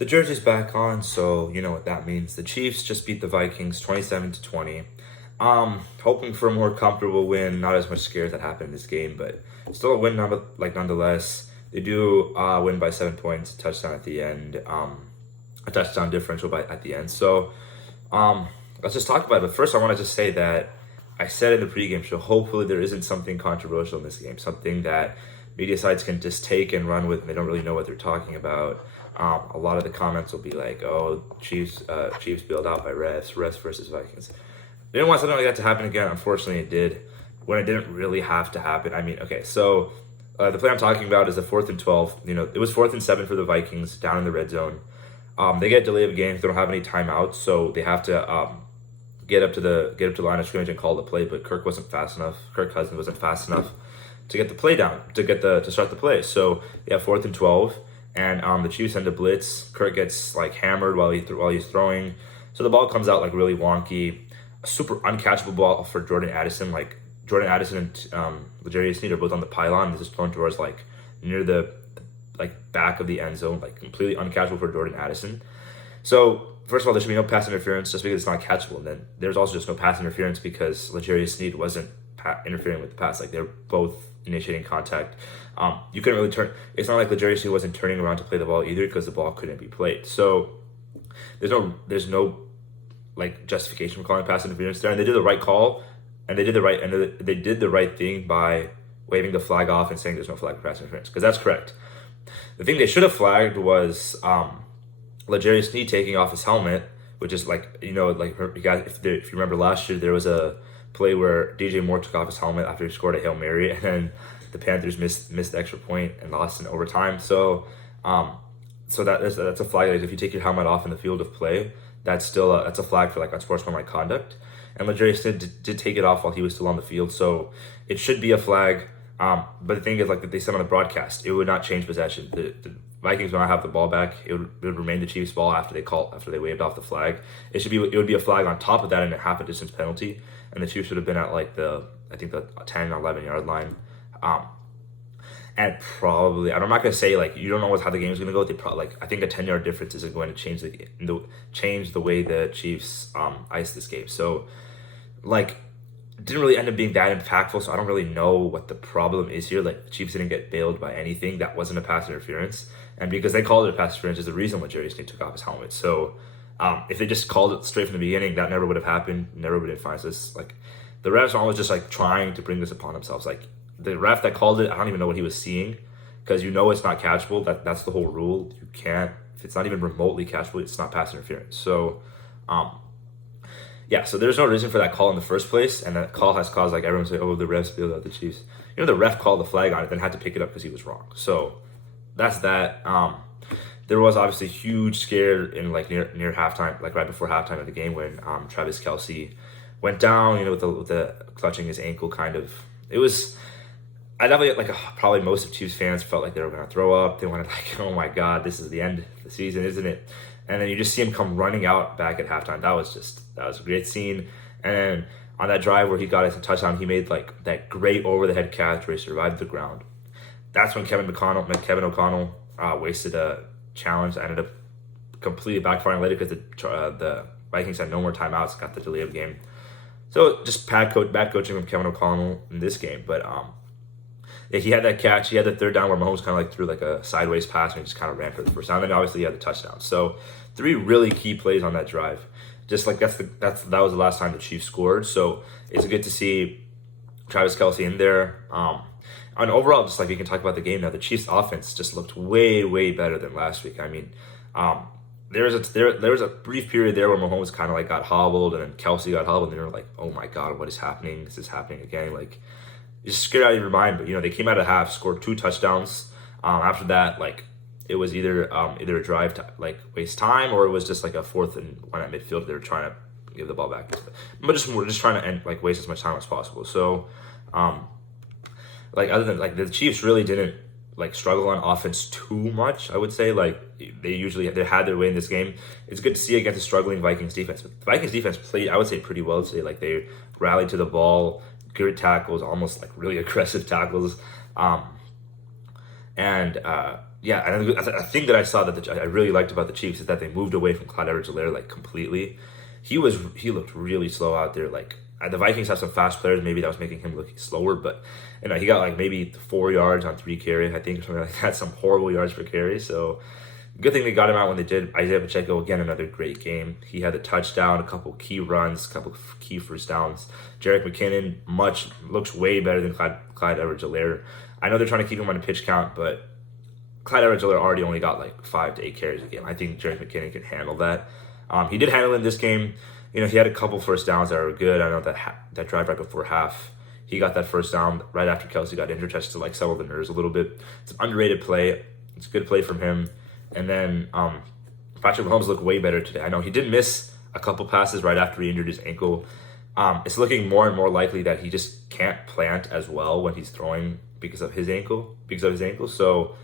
The jersey's back on, so you know what that means. The Chiefs just beat the Vikings 27-20. Hoping for a more comfortable win. Not as much scares that happened in this game, but still a win. Nonetheless, they do win by 7 points, a touchdown at the end, a touchdown differential at the end. So let's just talk about it. But first, I want to just say that I said in the pregame show, hopefully there isn't something controversial in this game, something that media sites can just take and run with, and they don't really know what they're talking about. A lot of the comments will be like, "Oh, Chiefs bailed out by refs versus Vikings." They didn't want something like that to happen again. Unfortunately, it did when it didn't really have to happen. I mean, okay, so the play I'm talking about is a 4th and 12. It was 4th and 7 for the Vikings down in the red zone. They get delay of game. They don't have any timeouts, so they have to get up to the line of scrimmage and call the play. But Kirk Cousins wasn't fast enough to get the play down to start the play. So they have 4th and 12. And the Chiefs send a blitz. Kirk gets hammered while he's throwing, so the ball comes out really wonky. A super uncatchable ball for Jordan Addison. Jordan Addison and L'Jarius Sneed are both on the pylon. This is thrown towards near the back of the end zone, completely uncatchable for Jordan Addison. So first of all, there should be no pass interference just because it's not catchable. And then there's also just no pass interference because L'Jarius Sneed wasn't interfering with the pass. They're both initiating contact. You couldn't really turn. It's not like L'Jarius Sneed wasn't turning around to play the ball either because the ball couldn't be played. So there's no justification for calling pass interference there. And they did the right call, and they did the right thing by waving the flag off and saying there's no flag for pass interference because that's correct. The thing they should have flagged was L'Jarius Sneed taking off his helmet, which is you guys, if you remember last year, there was a play where DJ Moore took off his helmet after he scored a Hail Mary, and then the Panthers missed the extra point and lost in overtime. So that's a flag. If you take your helmet off in the field of play, that's a flag for unsportsmanlike conduct. And L'Jarius did take it off while he was still on the field, so it should be a flag. But the thing is, that they said on the broadcast, it would not change possession. The Vikings would not have the ball back. It would remain the Chiefs' ball after they waved off the flag. It would be a flag on top of that and a half a distance penalty, and the Chiefs should have been at the 10, 11 yard line. And probably, I'm not gonna say you don't know how the game's gonna go. They probably I think a 10-yard difference isn't going to change the way the Chiefs ice this game. So it didn't really end up being that impactful. So I don't really know what the problem is here. The Chiefs didn't get bailed by anything that wasn't a pass interference, and because they called it a pass interference is the reason L'Jarius Sneed took off his helmet. So if they just called it straight from the beginning, that never would have happened. Never would have defined this. The refs are always just trying to bring this upon themselves. The ref that called it, I don't even know what he was seeing, because it's not catchable. That's the whole rule. You can't, if it's not even remotely catchable, it's not pass interference. So so there's no reason for that call in the first place, and that call has caused everyone to say, "Oh, the refs bailed out the Chiefs." The ref called the flag on it, then had to pick it up because he was wrong. So that's that. There was obviously a huge scare in near halftime, right before halftime of the game, when Travis Kelce went down, with the clutching his ankle kind of. It was, I definitely, probably most of Chiefs fans felt like they were going to throw up. They wanted oh my God, this is the end of the season, isn't it? And then you just see him come running out back at halftime. That was a great scene. And then on that drive where he got his touchdown, he made that great over-the-head catch where he survived the ground. That's when Kevin O'Connell wasted a challenge that ended up completely backfiring later because the Vikings had no more timeouts, got the delay of game. So just bad coaching from Kevin O'Connell in this game. But he had that catch. He had the third down where Mahomes kind of threw a sideways pass and he just kind of ran for the first down. And then obviously he had the touchdown. So 3 really key plays on that drive. Just that was the last time the Chiefs scored. So it's good to see Travis Kelce in there. And overall, just we can talk about the game now, the Chiefs offense just looked way, way better than last week. I mean, there was a brief period there where Mahomes kind of got hobbled, and then Kelce got hobbled, and they were like, "Oh my God, what is happening? This is happening again." Just scared out of your mind. But they came out of half, scored 2 touchdowns. After that, it was either a drive to waste time, or it was just a 4th and 1 at midfield. They were trying to give the ball back, but we're just trying to end waste as much time as possible. So, other than the Chiefs really didn't struggle on offense too much. I would say they had their way in this game. It's good to see against a struggling Vikings defense. But the Vikings defense played, I would say, pretty well today. They rallied to the ball, good tackles, almost really aggressive tackles. And yeah, and a thing that I saw that I really liked about the Chiefs is that they moved away from Clyde Edwards-Helaire like completely. He looked really slow out there. Like the Vikings have some fast players, maybe that was making him look slower, but he got like maybe 4 yards on 3 carries, I think, or something like that. Some horrible yards per carry. So good thing they got him out when they did. Isaiah Pacheco, again, another great game. He had a touchdown, a couple key runs, a couple key first downs. Jerick McKinnon looks way better than Clyde Edwards-Helaire. I know they're trying to keep him on a pitch count, but Clyde Edwards-Helaire already only got like 5 to 8 carries a game. I think Jerick McKinnon can handle that. He did handle it in this game. He had a couple first downs that were good. I know that drive right before half, he got that first down right after Kelce got injured, just to like settle the nerves a little bit. It's an underrated play. It's a good play from him. And then Patrick Mahomes looked way better today. I know he did miss a couple passes right after he injured his ankle. It's looking more and more likely that he just can't plant as well when he's throwing because of his ankle. So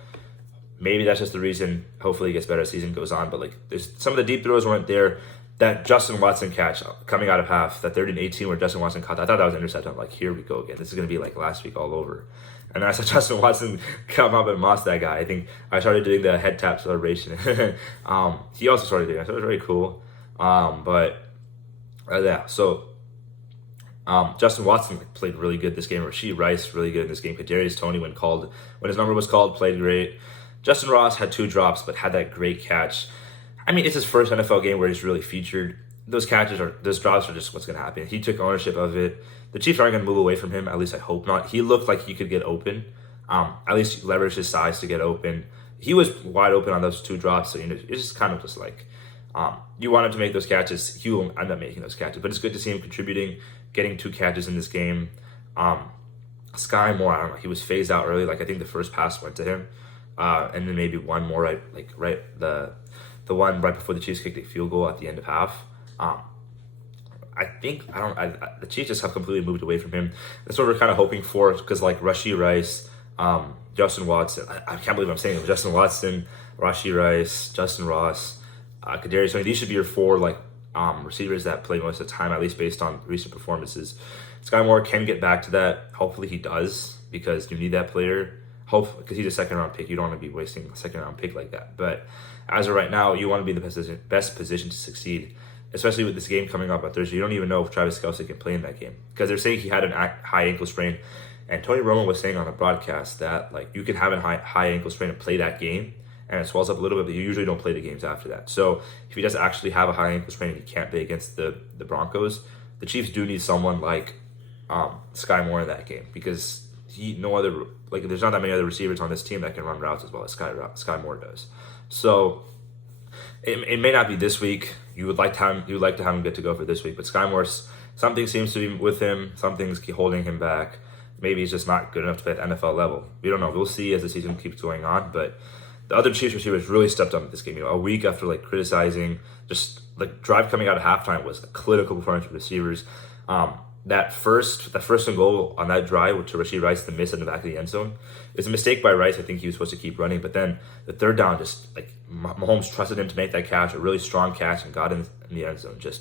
maybe that's just the reason. Hopefully he gets better as the season goes on. But like, there's some of the deep throws weren't there. That Justin Watson catch coming out of half, that 3rd and 18 where Justin Watson caught, I thought that was an interception. I'm like, here we go again. This is going to be like last week all over. And then I saw Justin Watson come up and moss that guy. I think I started doing the head tap celebration. He also started doing it, so it was very cool. So Justin Watson played really good this game. Rashee Rice really good in this game. Kadarius Toney, when his number was called, played great. Justin Ross had 2 drops, but had that great catch. I mean, it's his first NFL game where he's really featured. Those drops are just what's going to happen. He took ownership of it. The Chiefs aren't going to move away from him. At least I hope not. He looked like he could get open. At least leverage his size to get open. He was wide open on those 2 drops. So, it's just kind of just like, you want him to make those catches. He will end up making those catches. But it's good to see him contributing, getting 2 catches in this game. Sky Moore, I don't know. He was phased out early. Like, I think the first pass went to him. And then maybe one more, the one right before the Chiefs kicked a field goal at the end of half. The Chiefs just have completely moved away from him. That's what we're kind of hoping for, because like Rashee Rice, Justin Watson, I can't believe I'm saying it, Justin Watson, Rashee Rice, Justin Ross, Kadarius Toney, these should be your 4 receivers that play most of the time, at least based on recent performances. Sky Moore can get back to that. Hopefully he does, because you need that player. Because he's a 2nd round pick. You don't want to be wasting a 2nd round pick like that. But as of right now, you want to be in the best position to succeed, especially with this game coming up on Thursday. You don't even know if Travis Kelce can play in that game, because they're saying he had a high ankle sprain. And Tony Romo was saying on the broadcast that like you can have a high ankle sprain and play that game, and it swells up a little bit, but you usually don't play the games after that. So if he does actually have a high ankle sprain and he can't play against the Broncos, the Chiefs do need someone like Sky Moore in that game, because there's not that many other receivers on this team that can run routes as well as Sky Moore does. So it may not be this week. You would like to have him get to go for this week, but Sky Moore, something seems to be with him. Something's holding him back. Maybe he's just not good enough to play at NFL level. We don't know. We'll see as the season keeps going on. But the other Chiefs receivers really stepped up in this game. A week after criticizing, just drive coming out of halftime was a clinical performance for receivers. That first and goal on that drive to Rashee Rice, the miss in the back of the end zone, is a mistake by Rice. I think he was supposed to keep running, but then the 3rd down, just Mahomes trusted him to make that catch, a really strong catch, and got in the end zone. Just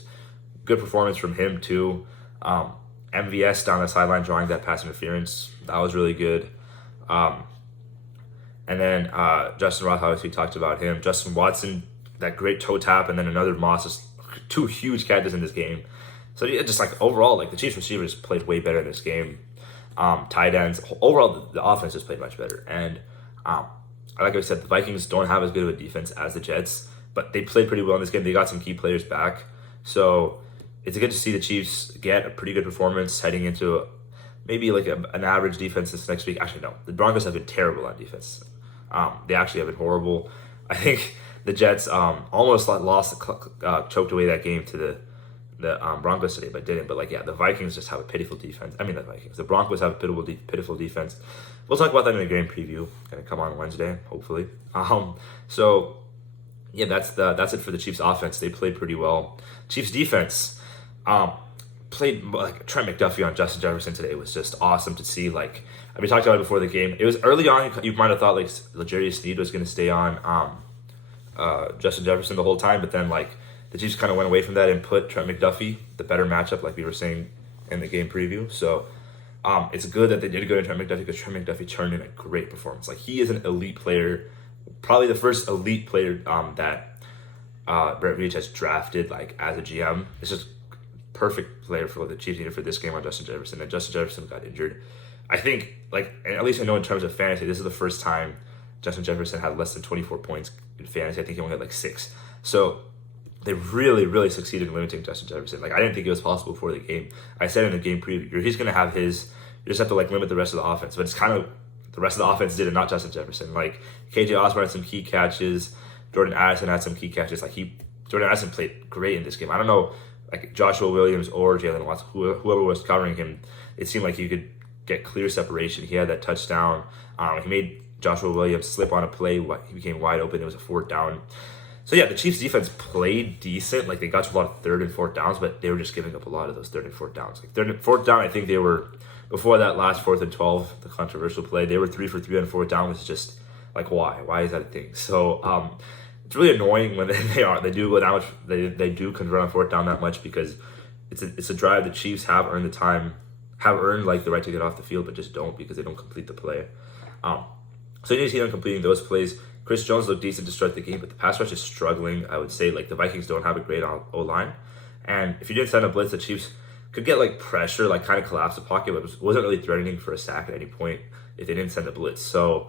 good performance from him too. MVS down the sideline drawing that pass interference, that was really good. And then Justin Ross, obviously we talked about him. Justin Watson, that great toe tap, and then another Moss, just 2 huge catches in this game. So yeah, just overall, the Chiefs receivers played way better in this game. Tight ends, overall the offense just played much better. And like I said, the Vikings don't have as good of a defense as the Jets, but they played pretty well in this game. They got some key players back. So it's good to see the Chiefs get a pretty good performance heading into maybe an average defense this next week. Actually, no. The Broncos have been terrible on defense. They actually have been horrible. I think the Jets almost choked away that game to the Broncos today, but didn't. But the Vikings just have a pitiful defense. The Broncos have a pitiful defense. We'll talk about that in the game preview. Gonna come on Wednesday, hopefully. So yeah, that's it for the Chiefs offense. They played pretty well. Chiefs defense played Trent McDuffie on Justin Jefferson today was just awesome to see. We talked about it before the game. It was early on. You might have thought L'Jarius Sneed was going to stay on Justin Jefferson the whole time, but then the Chiefs kind of went away from that and put Trent McDuffie, the better matchup, like we were saying in the game preview. So it's good that they did go to Trent McDuffie, because Trent McDuffie turned in a great performance. He is an elite player probably the first elite player that Brett Veach has drafted like as a GM. It's just perfect player for what the Chiefs needed for this game on Justin Jefferson, and Justin Jefferson got injured. I think, like, and at least I know in terms of fantasy, this is the first time Justin Jefferson had less than 24 points in fantasy. I think he only had like 6. So they really, really succeeded in limiting Justin Jefferson. Like, I didn't think it was possible before the game. I said in the game preview, he's going to have his, you just have to like limit the rest of the offense. But it's kind of, the rest of the offense did it, not Justin Jefferson. Like, KJ Osborne had some key catches. Jordan Addison had some key catches. Like, Jordan Addison played great in this game. I don't know, like Joshua Williams or Jalen Watson, whoever was covering him, it seemed like you could get clear separation. He had that touchdown. He made Joshua Williams slip on a play. He became wide open. It was a 4th down. So yeah, the Chiefs defense played decent. Like, they got to a lot of 3rd and 4th downs, but they were just giving up a lot of those 3rd and 4th downs. Like 3rd and 4th down, I think they were, before that last 4th and 12, the controversial play, they were 3 for 3 on 4th down. It's just like, why? Why is that a thing? So it's really annoying when they do go that much. They do convert on 4th down that much, because it's a drive the Chiefs have earned the time, have earned like the right to get off the field, but just don't, because they don't complete the play. So you need to see them completing those plays. Chris Jones looked decent to start the game, but the pass rush is struggling. I would say, like, the Vikings don't have a great O-line. And if you didn't send a blitz, the Chiefs could get like pressure, like kind of collapse the pocket, but it wasn't really threatening for a sack at any point if they didn't send a blitz. So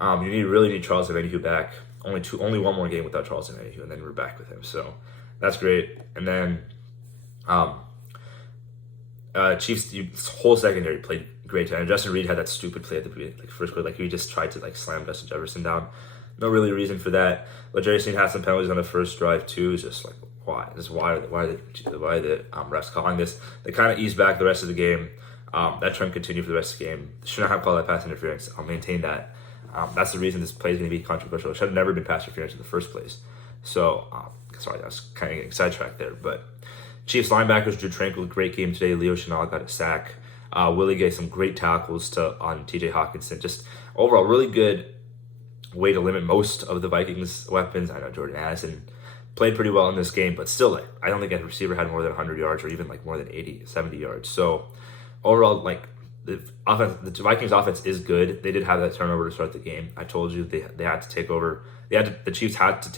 you really need Charles Omenihu back. Only one more game without Charles Omenihu, and then we're back with him. So that's great. And then Chiefs whole secondary played great. And Justin Reed had that stupid play at the first quarter, like he just tried to like slam Justin Jefferson down. No really reason for that. L'Jarius had some penalties on the first drive too. It's just like, why? Why are the refs calling this? They kind of eased back the rest of the game. That trend continued for the rest of the game. They should not have called that pass interference. I'll maintain that. That's the reason this play is going to be controversial. It should have never been pass interference in the first place. So, sorry, I was kind of getting sidetracked there. But Chiefs linebackers, Drew Tranquil, great game today. Leo Chenal got a sack. Willie gave some great tackles on TJ Hawkinson. Just overall, really good way to limit most of the Vikings' weapons. I know Jordan Addison played pretty well in this game, but still, like, I don't think a receiver had more than 100 yards or even like more than 80, 70 yards. So overall, like, the Vikings offense is good. They did have that turnover to start the game. I told you they had to take over. The Chiefs had to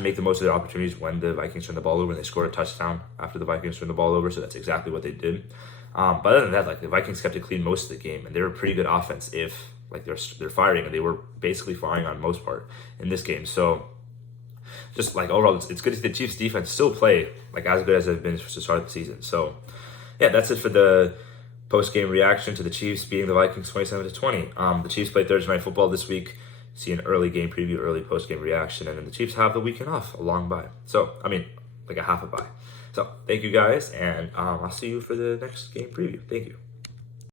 make the most of their opportunities when the Vikings turned the ball over, and they scored a touchdown after the Vikings turned the ball over. So that's exactly what they did. But other than that, like, the Vikings kept it clean most of the game, and they were a pretty good offense if like they're firing, and they were basically firing on most part in this game. So just like overall, it's good to see the Chiefs defense still play like as good as they've been to start the season. So yeah, that's it for the post-game reaction to the Chiefs beating the Vikings 27-20. The Chiefs play Thursday Night Football this week. See an early game preview, early post-game reaction, and then the Chiefs have the weekend off, a long bye. So, I mean, like a half a bye. So, thank you guys, and I'll see you for the next game preview. Thank you.